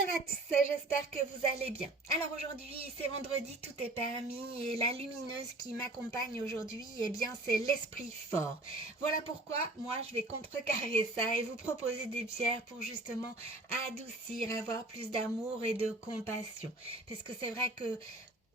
Bonjour à tous, j'espère que vous allez bien. Alors aujourd'hui c'est vendredi, tout est permis et la lumineuse qui m'accompagne aujourd'hui, eh bien c'est l'esprit fort. Voilà pourquoi moi je vais contrecarrer ça et vous proposer des pierres pour justement adoucir, avoir plus d'amour et de compassion. Parce que c'est vrai que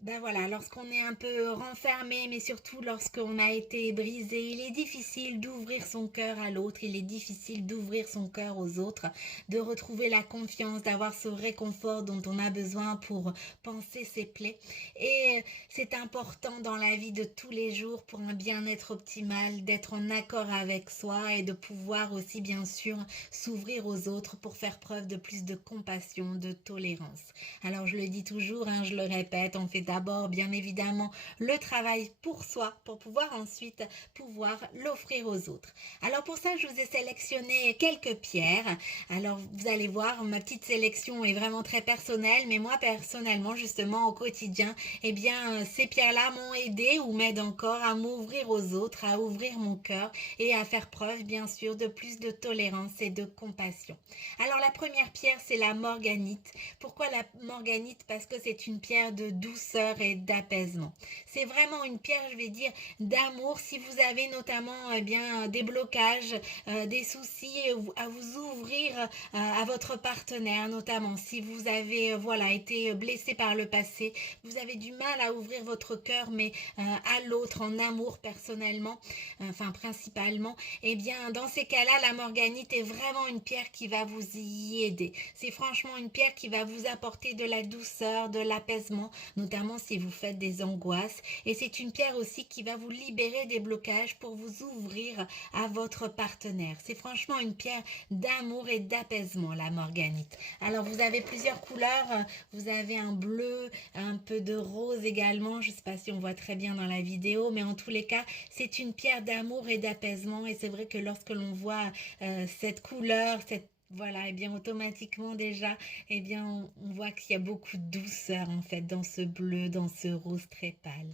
ben voilà, lorsqu'on est un peu renfermé, mais surtout lorsqu'on a été brisé, il est difficile d'ouvrir son cœur à l'autre, il est difficile d'ouvrir son cœur aux autres, de retrouver la confiance, d'avoir ce réconfort dont on a besoin pour panser ses plaies. Et c'est important dans la vie de tous les jours pour un bien-être optimal, d'être en accord avec soi et de pouvoir aussi bien sûr s'ouvrir aux autres pour faire preuve de plus de compassion, de tolérance. Alors je le dis toujours, hein, je le répète, on fait d'abord bien évidemment le travail pour soi pour pouvoir ensuite pouvoir l'offrir aux autres. Alors pour ça, je vous ai sélectionné quelques pierres. Alors vous allez voir, ma petite sélection est vraiment très personnelle, mais moi personnellement justement au quotidien, eh bien ces pierres-là m'ont aidé ou m'aident encore à m'ouvrir aux autres, à ouvrir mon cœur et à faire preuve bien sûr de plus de tolérance et de compassion. Alors la première pierre, c'est la morganite. Pourquoi la morganite? Parce que c'est une pierre de douceur et d'apaisement. C'est vraiment une pierre, je vais dire, d'amour. Si vous avez notamment eh bien, des blocages, des soucis à vous ouvrir à votre partenaire, notamment si vous avez voilà, été blessé par le passé, vous avez du mal à ouvrir votre cœur, mais à l'autre en amour personnellement, enfin principalement, eh bien dans ces cas-là, la morganite est vraiment une pierre qui va vous y aider. C'est franchement une pierre qui va vous apporter de la douceur, de l'apaisement, notamment si vous faites des angoisses. Et c'est une pierre aussi qui va vous libérer des blocages pour vous ouvrir à votre partenaire. C'est franchement une pierre d'amour et d'apaisement, la morganite. Alors vous avez plusieurs couleurs. Vous avez un bleu, un peu de rose également. Je ne sais pas si on voit très bien dans la vidéo, mais en tous les cas, c'est une pierre d'amour et d'apaisement. Et c'est vrai que lorsque l'on voit cette couleur, cette voilà, et bien automatiquement déjà, eh bien on voit qu'il y a beaucoup de douceur en fait dans ce bleu, dans ce rose très pâle.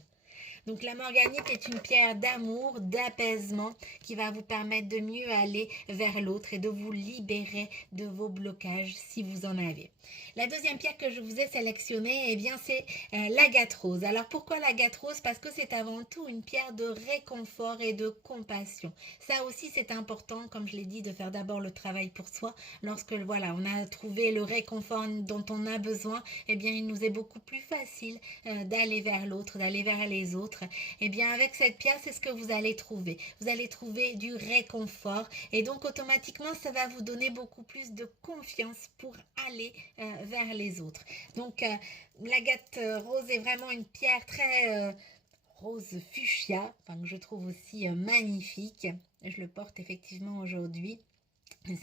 Donc la morganite est une pierre d'amour, d'apaisement qui va vous permettre de mieux aller vers l'autre et de vous libérer de vos blocages si vous en avez. La deuxième pierre que je vous ai sélectionnée, eh bien c'est l'agate rose. Alors pourquoi l'agate rose? Parce que c'est avant tout une pierre de réconfort et de compassion. Ça aussi c'est important, comme je l'ai dit, de faire d'abord le travail pour soi. Lorsque voilà, on a trouvé le réconfort dont on a besoin, eh bien il nous est beaucoup plus facile d'aller vers l'autre, d'aller vers les autres. Eh bien avec cette pierre, c'est ce que vous allez trouver. Vous allez trouver du réconfort et donc automatiquement, ça va vous donner beaucoup plus de confiance pour aller vers les autres. Donc l'agate rose est vraiment une pierre très rose fuchsia, enfin, que je trouve aussi magnifique. Je le porte effectivement aujourd'hui.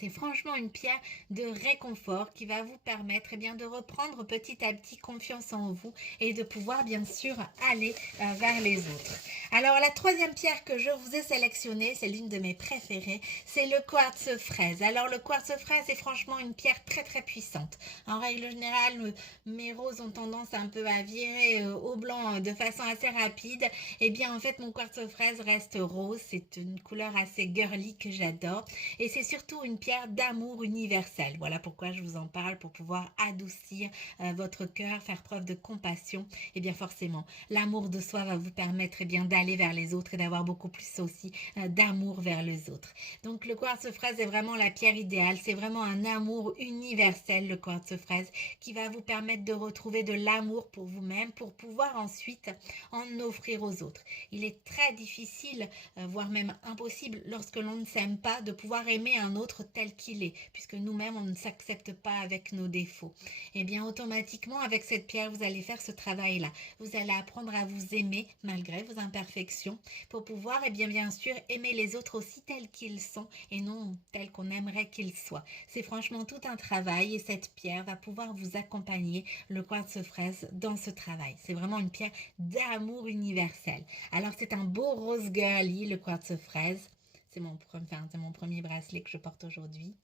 C'est franchement une pierre de réconfort qui va vous permettre eh bien, de reprendre petit à petit confiance en vous et de pouvoir bien sûr aller vers les autres. Alors la troisième pierre que je vous ai sélectionnée, c'est l'une de mes préférées, c'est le quartz fraise. Alors le quartz fraise est franchement une pierre très très puissante. En règle générale, mes roses ont tendance un peu à virer au blanc de façon assez rapide. Et bien en fait mon quartz fraise reste rose, c'est une couleur assez girly que j'adore. Et c'est surtout une pierre d'amour universel. Voilà pourquoi je vous en parle, pour pouvoir adoucir votre cœur, faire preuve de compassion. Et bien forcément, l'amour de soi va vous permettre bien d'aller vers les autres et d'avoir beaucoup plus aussi d'amour vers les autres. Donc le quartz fraise est vraiment la pierre idéale. C'est vraiment un amour universel, le quartz fraise, qui va vous permettre de retrouver de l'amour pour vous-même, pour pouvoir ensuite en offrir aux autres. Il est très difficile, voire même impossible, lorsque l'on ne s'aime pas, de pouvoir aimer un autre tel qu'il est, puisque nous-mêmes, on ne s'accepte pas avec nos défauts. Et bien, automatiquement, avec cette pierre, vous allez faire ce travail-là. Vous allez apprendre à vous aimer malgré vos imperfections pour pouvoir, et bien sûr, aimer les autres aussi tels qu'ils sont et non tels qu'on aimerait qu'ils soient. C'est franchement tout un travail et cette pierre va pouvoir vous accompagner, le quartz fraise, dans ce travail. C'est vraiment une pierre d'amour universel. Alors, c'est un beau rose girly, le quartz fraise. C'est mon premier bracelet que je porte aujourd'hui.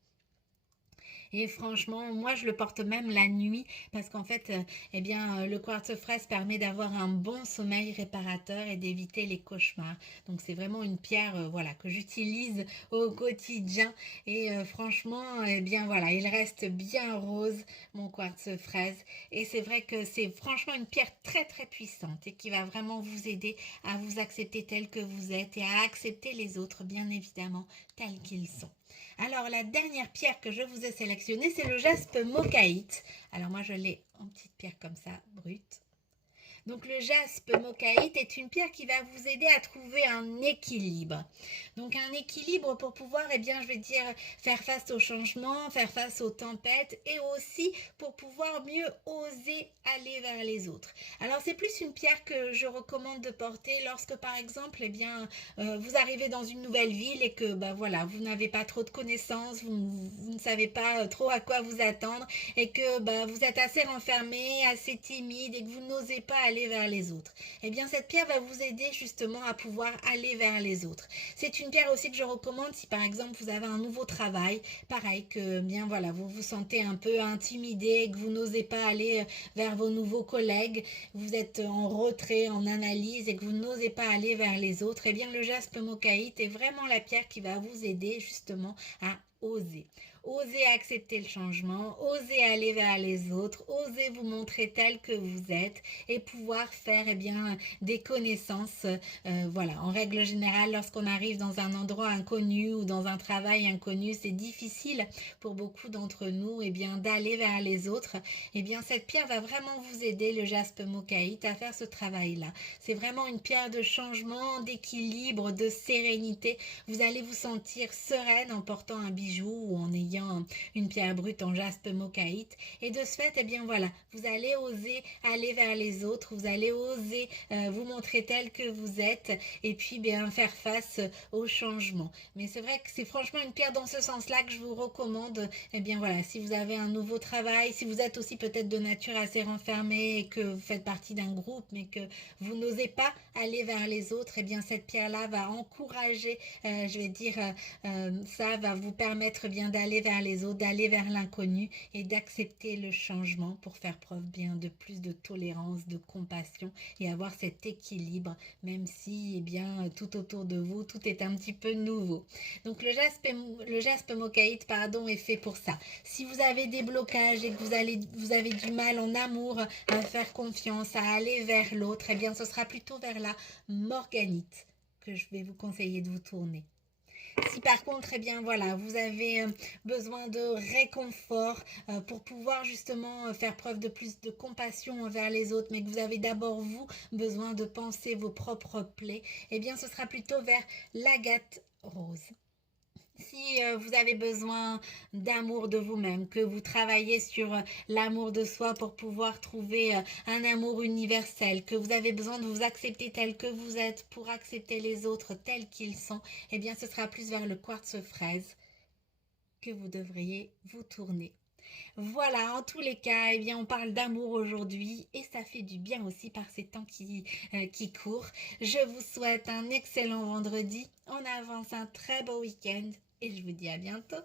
Et franchement, moi je le porte même la nuit parce qu'en fait, le quartz fraise permet d'avoir un bon sommeil réparateur et d'éviter les cauchemars. Donc c'est vraiment une pierre voilà, que j'utilise au quotidien. Et franchement, voilà, il reste bien rose, mon quartz fraise. Et c'est vrai que c'est franchement une pierre très très puissante et qui va vraiment vous aider à vous accepter tel que vous êtes et à accepter les autres, bien évidemment, tels qu'ils sont. Alors la dernière pierre que je vous ai sélectionnée, c'est le jaspe mocaïte. Alors moi je l'ai en petite pierre comme ça, brute. Donc le jaspe mocaïte est une pierre qui va vous aider à trouver un équilibre. Donc un équilibre pour pouvoir, faire face aux changements, faire face aux tempêtes et aussi pour pouvoir mieux oser aller vers les autres. Alors c'est plus une pierre que je recommande de porter lorsque par exemple, vous arrivez dans une nouvelle ville et que vous n'avez pas trop de connaissances, vous ne savez pas trop à quoi vous attendre et que vous êtes assez renfermé, assez timide et que vous n'osez pas aller vers les autres. Eh bien, cette pierre va vous aider justement à pouvoir aller vers les autres. C'est une pierre aussi que je recommande si par exemple vous avez un nouveau travail, pareil que vous vous sentez un peu intimidé, que vous n'osez pas aller vers vos nouveaux collègues, vous êtes en retrait, en analyse et que vous n'osez pas aller vers les autres, eh bien le jaspe mocaïte est vraiment la pierre qui va vous aider justement à oser. Osez accepter le changement, osez aller vers les autres, osez vous montrer tel que vous êtes et pouvoir faire des connaissances. En règle générale, lorsqu'on arrive dans un endroit inconnu ou dans un travail inconnu, c'est difficile pour beaucoup d'entre nous d'aller vers les autres. Cette pierre va vraiment vous aider, le jaspe mocaïte, à faire ce travail-là. C'est vraiment une pierre de changement, d'équilibre, de sérénité. Vous allez vous sentir sereine en portant un bijou ou en ayant une pierre brute en jaspe mocaïte. Et de ce fait, vous allez oser aller vers les autres, vous allez oser vous montrer tel que vous êtes et puis faire face au changement. Mais c'est vrai que c'est franchement une pierre dans ce sens-là que je vous recommande. Si vous avez un nouveau travail, si vous êtes aussi peut-être de nature assez renfermée et que vous faites partie d'un groupe mais que vous n'osez pas aller vers les autres, cette pierre-là va encourager, ça va vous permettre d'aller vers les autres, d'aller vers l'inconnu et d'accepter le changement pour faire preuve de plus de tolérance, de compassion et avoir cet équilibre, même si tout autour de vous, tout est un petit peu nouveau. Donc le jaspe mocaïte, est fait pour ça. Si vous avez des blocages et que vous avez du mal en amour à faire confiance, à aller vers l'autre, ce sera plutôt vers la morganite que je vais vous conseiller de vous tourner. Si par contre, vous avez besoin de réconfort pour pouvoir justement faire preuve de plus de compassion envers les autres, mais que vous avez d'abord, vous, besoin de penser vos propres plaies, ce sera plutôt vers l'agate rose. Si vous avez besoin d'amour de vous-même, que vous travaillez sur l'amour de soi pour pouvoir trouver un amour universel, que vous avez besoin de vous accepter tel que vous êtes pour accepter les autres tels qu'ils sont, ce sera plus vers le quartz fraise que vous devriez vous tourner. Voilà, en tous les cas, on parle d'amour aujourd'hui et ça fait du bien aussi par ces temps qui courent. Je vous souhaite un excellent vendredi, en avance un très beau week-end et je vous dis à bientôt.